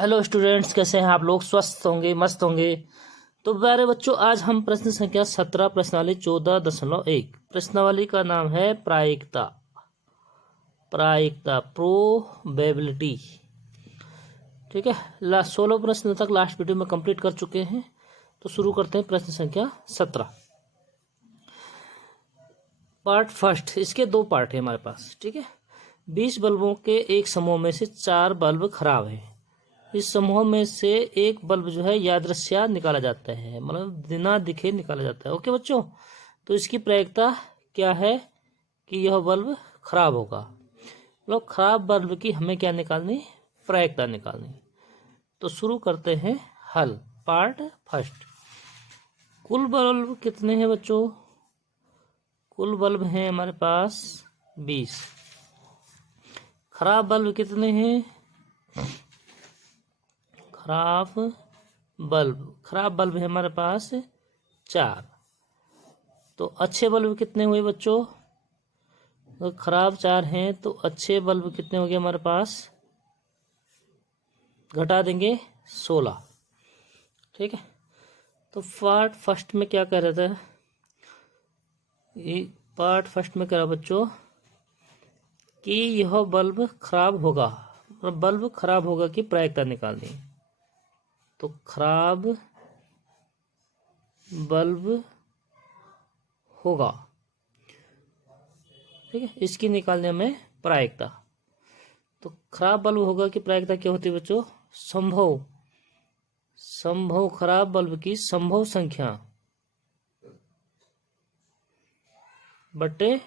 Hello students, कैसे हैं आप लोग? स्वस्थ होंगे, मस्त होंगे। तो प्यारे बच्चों, आज हम प्रश्न संख्या 17 प्रश्नावली 14.1 प्रश्नावली का नाम है प्रायिकता। प्रोबेबिलिटी। ठीक है, लास्ट 16 प्रश्न तक लास्ट वीडियो में कंप्लीट कर चुके हैं। तो शुरू करते हैं प्रश्न संख्या 17। पार्ट फर्स्ट, इसके दो पार्ट है हमारे पास। ठीक है, 20 बल्बों के एक समूह में से 4 बल्ब खराब है। इस समूह में से एक बल्ब जो है यादृच्छिक निकाला जाता है, मतलब बिना दिखे निकाला जाता है। ओके बच्चों, तो इसकी प्रायिकता क्या है कि यह बल्ब खराब होगा। मतलब खराब बल्ब की हमें क्या निकालनी? प्रायिकता निकालनी। तो शुरू करते हैं हल। पार्ट फर्स्ट, कुल बल्ब कितने हैं बच्चों? कुल बल्ब हैं हमारे पास 20। खराब बल्ब कितने हैं? खराब बल्ब है हमारे पास 4। तो अच्छे बल्ब कितने हुए बच्चों? तो खराब 4 हैं तो अच्छे बल्ब कितने हो गए हमारे पास? घटा देंगे 16। ठीक है, तो पार्ट फर्स्ट में क्या कह रहा था? ये पार्ट फर्स्ट में कह रहा बच्चों कि यह बल्ब खराब होगा। बल्ब खराब होगा कि प्रायिकता निकालनी। तो खराब बल्ब होगा। ठीक है, इसकी निकालने में प्रायिकता। तो खराब बल्ब होगा कि प्रायिकता क्या होती है बच्चों? संभव खराब बल्ब की संभव संख्या बटे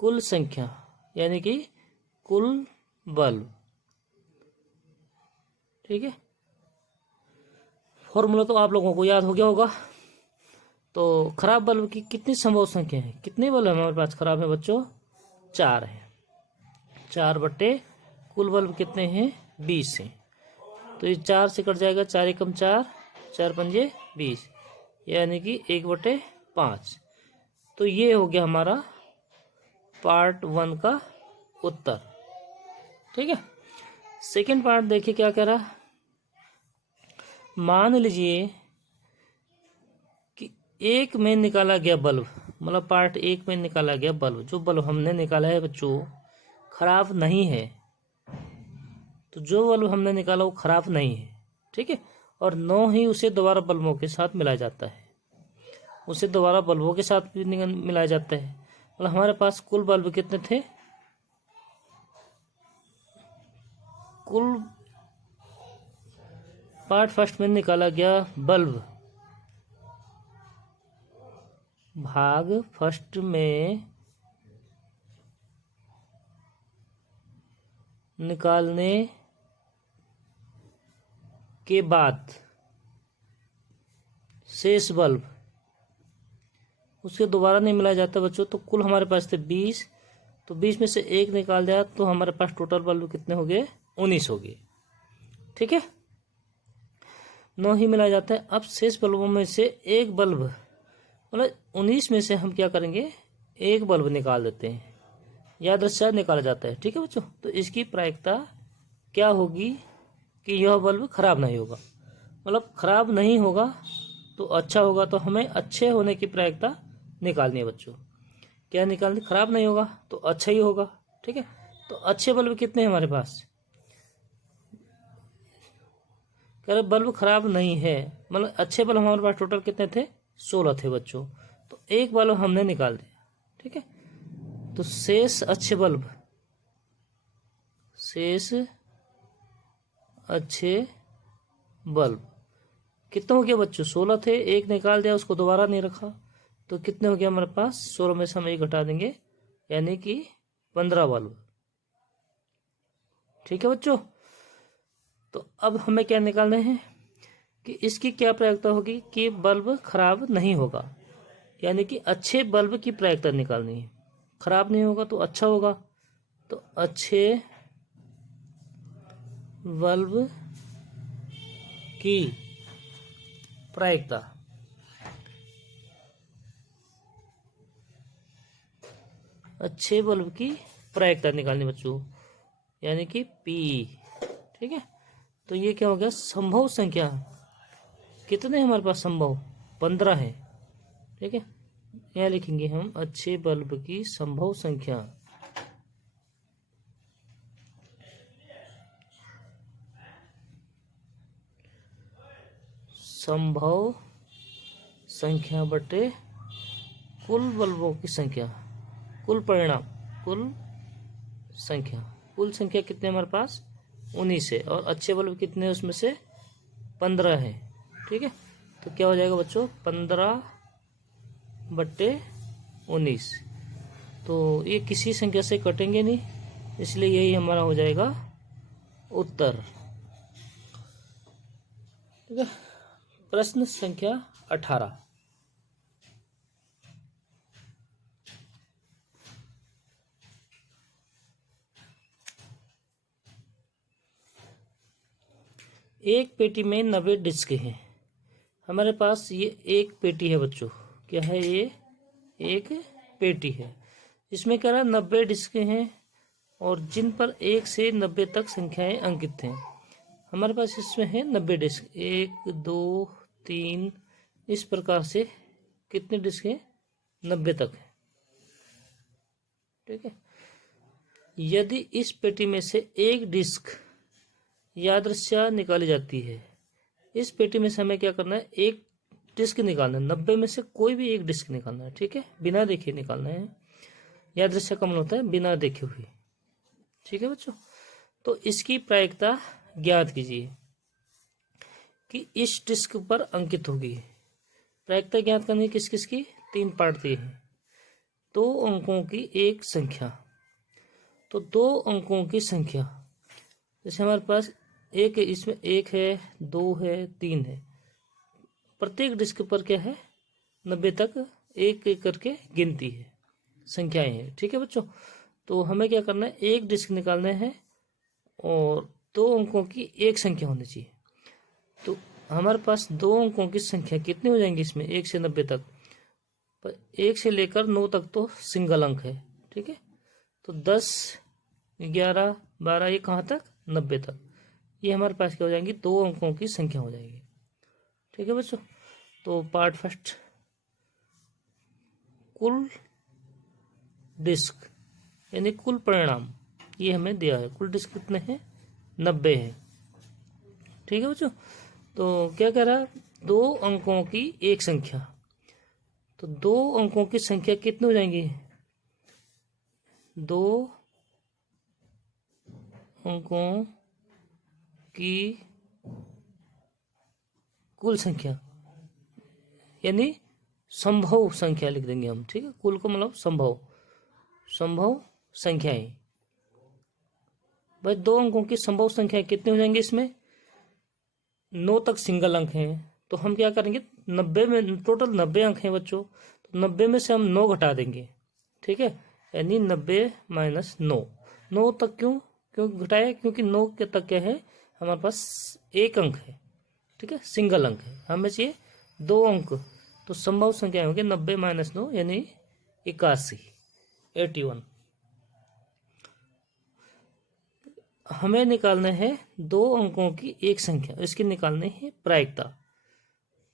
कुल संख्या, यानी कि कुल बल्ब। ठीक है, फॉर्मूला तो आप लोगों को याद हो गया होगा। तो खराब बल्ब की कितनी संभव संख्या है? कितने बल्ब हमारे पास खराब है बच्चों? 4 है। 4 बटे कुल बल्ब कितने हैं? 20 हैं। तो ये 4 से कट जाएगा, 4 एकम 4, 4 पंजे 20, यानी कि 1/5। तो ये हो गया हमारा पार्ट 1 का उत्तर। ठीक है, सेकंड पार्ट देखिए क्या कह रहा। मान लीजिए कि एक में निकाला गया बल्ब, मतलब पार्ट 1 में निकाला गया बल्ब, जो बल्ब हमने निकाला है बच्चों खराब नहीं है। तो जो बल्ब हमने निकाला वो खराब नहीं है। ठीक है, और नो ही उसे दोबारा बल्बों के साथ मिलाया जाता है। उसे दोबारा बल्बों के साथ भी मिलाया जाता है। मतलब हमारे पास कुल बल्ब कितने थे? कुल पार्ट फर्स्ट में निकाला गया बल्ब भाग फर्स्ट में निकालने के बाद शेष बल्ब उसके दोबारा नहीं मिलाया जाता बच्चों। तो कुल हमारे पास थे 20, तो 20 में से एक निकाल दिया तो हमारे पास टोटल बल्ब कितने हो गए? 19 हो गए। ठीक है, 9 ही मिलाया जाता है। अब शेष बल्बों में से एक बल्ब, मतलब 19 में से हम क्या करेंगे? एक बल्ब निकाल देते हैं, यादृच्छिक निकाला जाता है। ठीक है बच्चों, तो इसकी प्रायिकता क्या होगी कि यह बल्ब खराब नहीं होगा। मतलब खराब नहीं होगा तो अच्छा होगा, तो हमें अच्छे होने की प्रायिकता निकालनी है बच्चों। क्या निकालनी? खराब नहीं होगा तो अच्छा ही होगा। ठीक है, तो अच्छे बल्ब कितने हैं हमारे पास? कह रहे बल्ब खराब नहीं है, मतलब अच्छे बल्ब हमारे पास टोटल कितने थे? 16 थे बच्चों। तो एक बल्ब हमने निकाल दिया। ठीक है, तो शेष अच्छे बल्ब कितने हो गया बच्चों? 16 थे, एक निकाल दिया, उसको दोबारा नहीं रखा, तो कितने हो गया हमारे पास? 16 में से हम एक घटा देंगे, यानी कि 15 बल्ब। ठीक है बच्चों, तो अब हमें क्या निकालना है कि इसकी क्या प्रायिकता होगी कि बल्ब खराब नहीं होगा, यानी कि अच्छे बल्ब की प्रायिकता निकालनी है। खराब नहीं होगा तो अच्छा होगा, तो अच्छे बल्ब की प्रायिकता निकालनी बच्चों, यानी कि P। ठीक है, तो ये क्या हो गया, संभव संख्या कितने हमारे पास, संभव 15 है। ठीक है, यहाँ लिखेंगे हम अच्छे बल्ब की संभव संख्या। संभव संख्या बटे कुल बल्बों की संख्या, कुल परिणाम, कुल संख्या कितने हमारे पास 19 है, और अच्छे बल्ब कितने हैं उसमें से 15 है। ठीक है, तो क्या हो जाएगा बच्चों, 15 बटे 19। तो ये किसी संख्या से कटेंगे नहीं, इसलिए यही हमारा हो जाएगा उत्तर। ठीक है, प्रश्न संख्या 18। एक पेटी में 90 डिस्क हैं। हमारे पास ये एक पेटी है बच्चों, क्या है, ये एक पेटी है। इसमें क्या रहा, 90 डिस्कें हैं और जिन पर 1 से 90 तक संख्याएं अंकित हैं। हमारे पास इसमें है 90 डिस्क, 1 2 3, इस प्रकार से कितने डिस्क हैं, 90 तक है। ठीक है, यदि इस पेटी में से एक डिस्क यादृच्छा निकाली जाती है, इस पेटी में से हमें क्या करना है, एक डिस्क निकालना है, 90 में से कोई भी एक डिस्क निकालना है। ठीक है, बिना देखे निकालना है, यादृच्छा का मतलब होता है बिना देखे हुए। ठीक है बच्चों, तो इसकी प्रायिकता ज्ञात कीजिए कि इस डिस्क पर अंकित होगी। प्रायिकता ज्ञात करनी किस किस की, 3 पार्ट दिए हैं। 2 अंकों की एक संख्या, तो 2 अंकों की संख्या, जैसे हमारे पास एक है, इसमें 1 है, 2 है, 3 है। प्रत्येक डिस्क पर क्या है, 90 तक एक एक करके गिनती है, संख्याएं हैं। ठीक है बच्चों, तो हमें क्या करना है, एक डिस्क निकालना है और 2 अंकों की एक संख्या होनी चाहिए। तो हमारे पास 2 अंकों की संख्या कितनी हो जाएंगी इसमें, 1 से 90 तक, पर 1 से लेकर 9 तक तो सिंगल अंक है। ठीक है, तो 10 11 12 ये कहाँ तक, 90 तक, ये हमारे पास क्या हो जाएंगी, 2 अंकों की संख्या हो जाएगी। ठीक है बच्चों, तो पार्ट फर्स्ट, कुल डिस्क यानी कुल परिणाम, ये हमें दिया है, कुल डिस्क कितने हैं, 90 है। ठीक है बच्चों, तो क्या कह रहा है, 2 अंकों की एक संख्या, तो 2 अंकों की संख्या कितनी हो जाएंगी, 2 अंकों की कुल संख्या यानी संभव संख्या लिख देंगे हम। ठीक है, कुल को मतलब संभव संख्याएं। भाई 2 अंकों की संभव संख्याएं कितनी हो जाएंगी, इसमें 9 तक सिंगल अंक हैं, तो हम क्या करेंगे, 90 में टोटल 90 अंक हैं बच्चों, तो 90 में से हम 9 घटा देंगे। ठीक है, यानी 90 माइनस 9 तक क्यों घटाया, क्योंकि 9 के तक क्या है, हमारे पास एक अंक है। ठीक है, सिंगल अंक है, हमें चाहिए 2 अंक, तो संभव संख्या होंगे 90 माइनस 9 यानी 81। हमें निकालना है 2 अंकों की एक संख्या, इसकी निकालनी है प्रायिकता।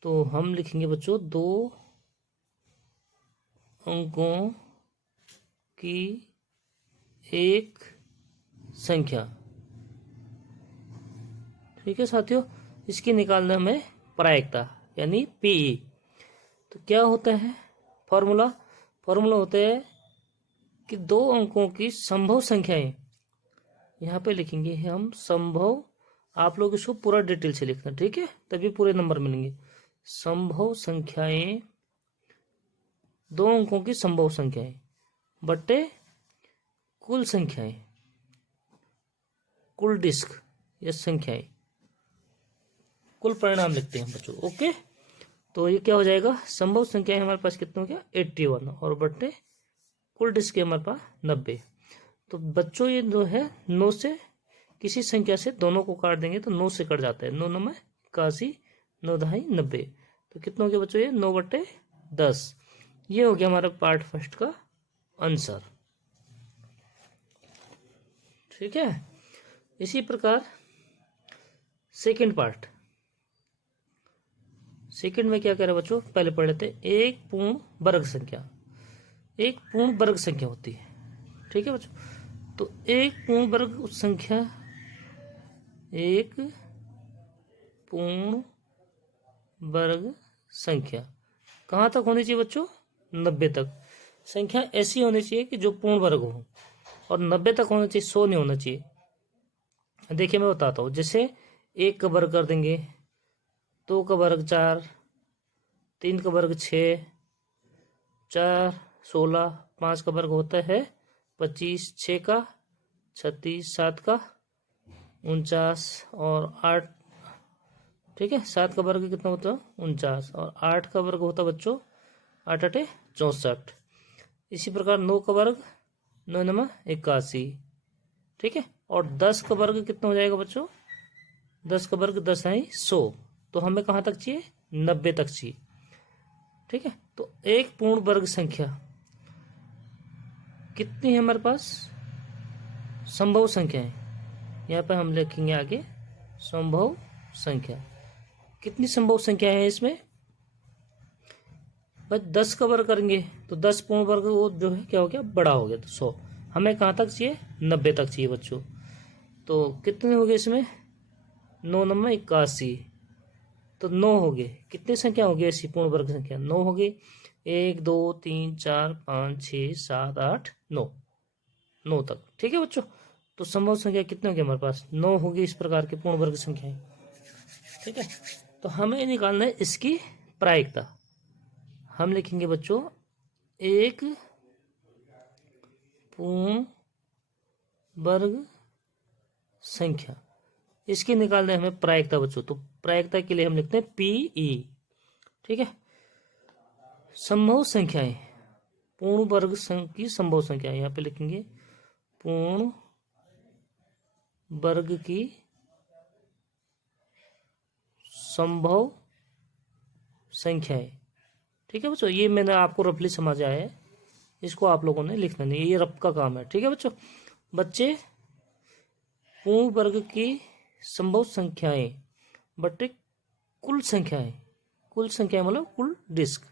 तो हम लिखेंगे बच्चों 2 अंकों की एक संख्या। ठीक है साथियों, इसकी निकालना हमें प्रायिकता यानी पीई। तो क्या होता है फॉर्मूला होता है कि 2 अंकों की संभव संख्याएं, यहाँ पे लिखेंगे हम संभव, आप लोग इसको पूरा डिटेल से लिखना। ठीक है, तभी पूरे नंबर मिलेंगे। संभव संख्याएं, 2 अंकों की संभव संख्याएं बटे कुल संख्याएं, कुल डिस्क या संख्याएं, कुल परिणाम लिखते हैं बच्चों। ओके, तो ये क्या हो जाएगा, संभव संख्याएं हमारे पास कितने हो गया 81 और बटे कुल डिस्क हमारे पास 90। तो बच्चों ये जो है 9 से किसी संख्या से दोनों को काट देंगे तो 9 से कट जाता है, 9 9 में 81, 9 दहाई 90, तो कितना हो गया बच्चों ये 9/10। ये हो गया हमारा पार्ट फर्स्ट का आंसर। ठीक है, इसी प्रकार सेकंड पार्ट, सेकंड में क्या कह रहे हैं बच्चों, पहले पढ़ लेते हैं। एक पूर्ण वर्ग संख्या, एक पूर्ण वर्ग संख्या होती है, ठीक है बच्चों। तो एक पूर्ण वर्ग संख्या, एक पूर्ण वर्ग संख्या कहाँ तक होनी चाहिए बच्चों, 90 तक। संख्या ऐसी होनी चाहिए कि जो पूर्ण वर्ग हो, और 90 तक होना चाहिए, 100 नहीं होना चाहिए। देखिए मैं बताता हूँ, जैसे 1 का वर्ग कर देंगे, 2 का वर्ग 4, 3 का वर्ग 6, 4 16, 5 का वर्ग होता है 25, 6 का 36, 7 का 49 और 8, ठीक है। 7 का वर्ग कितना होता है 49, और 8 का वर्ग होता है बच्चों 8 8 64। इसी प्रकार 9 का वर्ग 9 9 81, ठीक है। और 10 का वर्ग कितना हो जाएगा बच्चों, 10 का वर्ग 10 है 100। तो हमें कहाँ तक चाहिए, 90 तक चाहिए, ठीक है। तो एक पूर्ण वर्ग संख्या कितनी है हमारे पास, संभव संख्याएं, यहाँ पे हम लिखेंगे आगे संभव संख्या। कितनी संभव संख्या है इसमें, बस 10 का वर्ग करेंगे तो 10 पूर्ण वर्ग वो जो है क्या हो गया, बड़ा हो गया, तो 100। हमें कहाँ तक चाहिए, 90 तक चाहिए बच्चों। तो कितने हो गए इसमें, 9 9 81, तो 9 हो गए। कितनी संख्या हो गई ऐसी पूर्ण वर्ग संख्या, 9 हो गई। 1 2 3 4 5 6 7 8 9, 9 तक, ठीक है बच्चों। तो संभव संख्या कितने हो गए हमारे पास, 9 होगी इस प्रकार की पूर्ण वर्ग संख्याएं, ठीक है। तो हमें निकालना है इसकी प्रायिकता। हम लिखेंगे बच्चों एक पूर्ण वर्ग संख्या, इसकी निकालना है हमें प्रायिकता बच्चों। तो प्रायिकता के लिए हम लिखते हैं पीई, ठीक है। संभव संख्याएं, पूर्ण वर्ग की संभव संख्याएं, यहाँ पे लिखेंगे पूर्ण वर्ग की संभव संख्याएं, ठीक है बच्चों। ये मैंने आपको रफली समझाया है, इसको आप लोगों ने लिखना नहीं, ये रफ का काम है, ठीक है बच्चों। बच्चे पूर्ण वर्ग की संभव संख्याएं बटे कुल संख्याएं, कुल संख्या मतलब कुल डिस्क,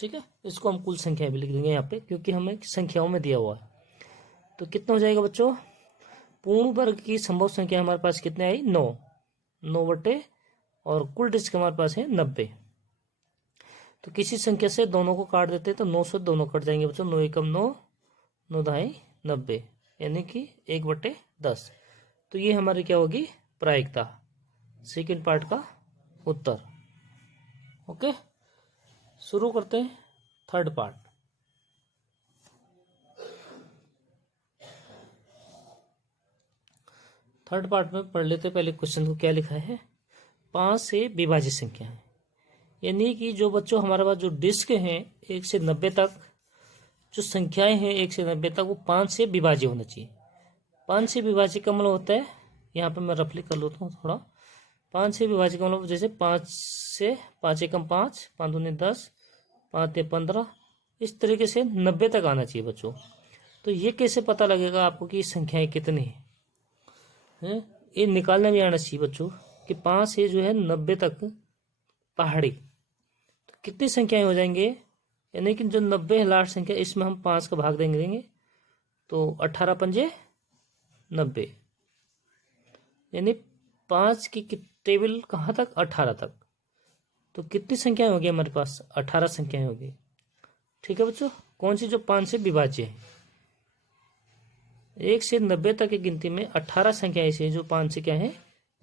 ठीक है। इसको हम कुल संख्या भी लिख देंगे यहाँ पे, क्योंकि हमें संख्याओं में दिया हुआ है। तो कितना हो जाएगा बच्चों, पूर्ण वर्ग की संभव संख्या हमारे पास कितने आई, 9, 9 बटे, और कुल डिस्क हमारे पास है 90। तो किसी संख्या से दोनों को काट देते हैं तो 9 से दोनों कट जाएंगे बच्चों, 9 एकम 9, 9 दहाई 90, यानी कि 1/10। तो ये हमारी क्या होगी, प्रायिकता, सेकंड पार्ट का उत्तर। ओके, शुरू करते हैं थर्ड पार्ट। थर्ड पार्ट में पढ़ लेते पहले क्वेश्चन को, क्या लिखा है, 5 से विभाजित संख्या है, यानी कि जो बच्चों हमारे पास जो डिस्क हैं 1 से 90 तक, जो संख्याएं हैं 1 से 90 तक, वो 5 से विभाज्य होना चाहिए। 5 से विभाज्य का मतलब होता है, यहाँ पे मैं रफली कर लेता हूँ थोड़ा। 5 से विभाज्य का मतलब जैसे 5 से 5 एकम 5, 5 दूनी 10, 5 ते 15, इस तरीके से 90 तक आना चाहिए बच्चों। तो ये कैसे पता लगेगा आपको कि संख्याएं कितनी हैं, ये निकालना भी आना चाहिए बच्चों कि 5 से जो है 90 तक पहाड़ी, तो कितनी संख्याएं हो जाएंगे, यानी कि जो 90 है लास्ट संख्या, इसमें हम 5 का भाग देंगे तो 18 पंजे 90, यानी 5 की टेबल कहाँ तक, 18 तक। तो कितनी संख्याएं होगी हमारे पास, 18 संख्याएं होगी, ठीक है बच्चों। कौन सी, जो 5 से विभाज्य है। 1 से 90 तक की गिनती में 18 संख्याएं ऐसी हैं जो 5 से क्या है,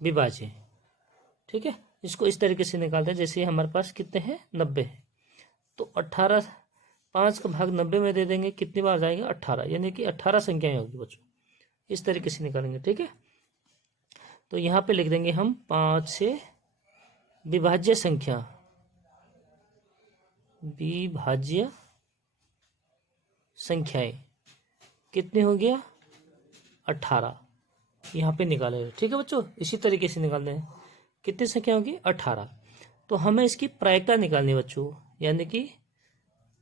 विभाज्य है, ठीक है। इसको इस तरीके से निकालते हैं, जैसे हमारे पास कितने हैं, 90 है, तो 18, 5 का भाग 90 में दे देंगे, कितनी बार जाएगा, 18, यानी कि 18 संख्याएं होगी बच्चों। इस तरीके से निकालेंगे, ठीक है। तो यहाँ पे लिख देंगे हम 5 से विभाज्य संख्या, विभाज्य संख्याएं कितनी हो गया, 18, यहाँ पे निकाले, ठीक है बच्चों। इसी तरीके से निकालते हैं, कितनी संख्या होगी, 18। तो हमें इसकी प्रायिकता निकालनी है बच्चों, यानी कि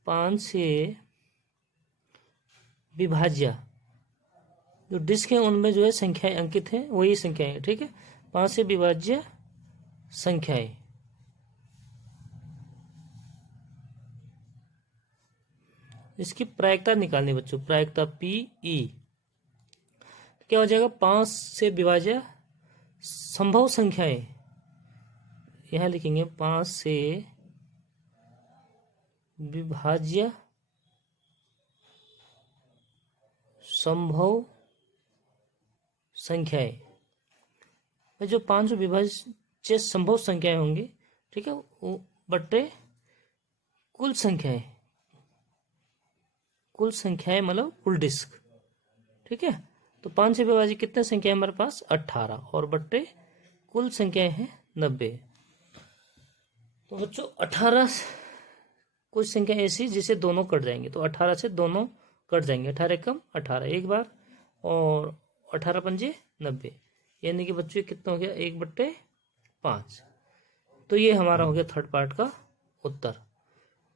5 से विभाज्य, जो डिस्क है उनमें जो है संख्याएं अंकित हैं, वही संख्याएं, ठीक है। 5 से विभाज्य संख्याएं। इसकी प्रायिकता निकालनी बच्चों, प्रायिकता PE। क्या हो जाएगा, 5 से विभाज्य संभव संख्याएं, यहां लिखेंगे 5 से विभाज्य संभव संख्याएं। जो 5 जो विभाज्य संभव संख्याएं होंगी, ठीक है, वो बट्टे कुल संख्याएं, कुल संख्याएं मतलब कुल डिस्क, ठीक है। तो 5 से विभाजित कितने संख्या हमारे पास, 18, और बट्टे कुल संख्याएं हैं 90। तो बच्चों 18 कुछ संख्या ऐसी जिसे दोनों कट जाएंगे, तो 18 से दोनों कट जाएंगे, 18 कम 18 एक बार, और 18 पंजे 90, यानी कि बच्चों कितना हो गया, 1/5। तो ये हमारा हो गया थर्ड पार्ट का उत्तर।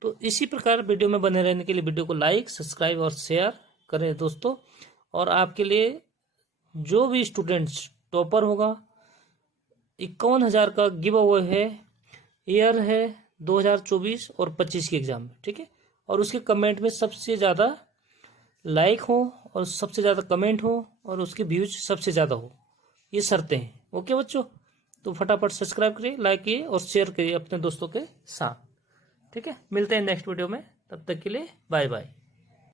तो इसी प्रकार वीडियो में बने रहने के लिए वीडियो को लाइक, सब्सक्राइब और शेयर करें दोस्तों। और आपके लिए जो भी स्टूडेंट्स टॉपर होगा, 51,000 का गिव अवे है, ईयर है 2024 और 25 के एग्जाम में, ठीक है। और उसके कमेंट में सबसे ज़्यादा लाइक हो और सबसे ज़्यादा कमेंट हो और उसके व्यूज सबसे ज़्यादा हो, ये शर्तें हैं। ओके बच्चों, तो फटाफट सब्सक्राइब करिए, लाइक करिए और शेयर करिए अपने दोस्तों के साथ, ठीक है। मिलते हैं नेक्स्ट वीडियो में, तब तक के लिए बाय बाय।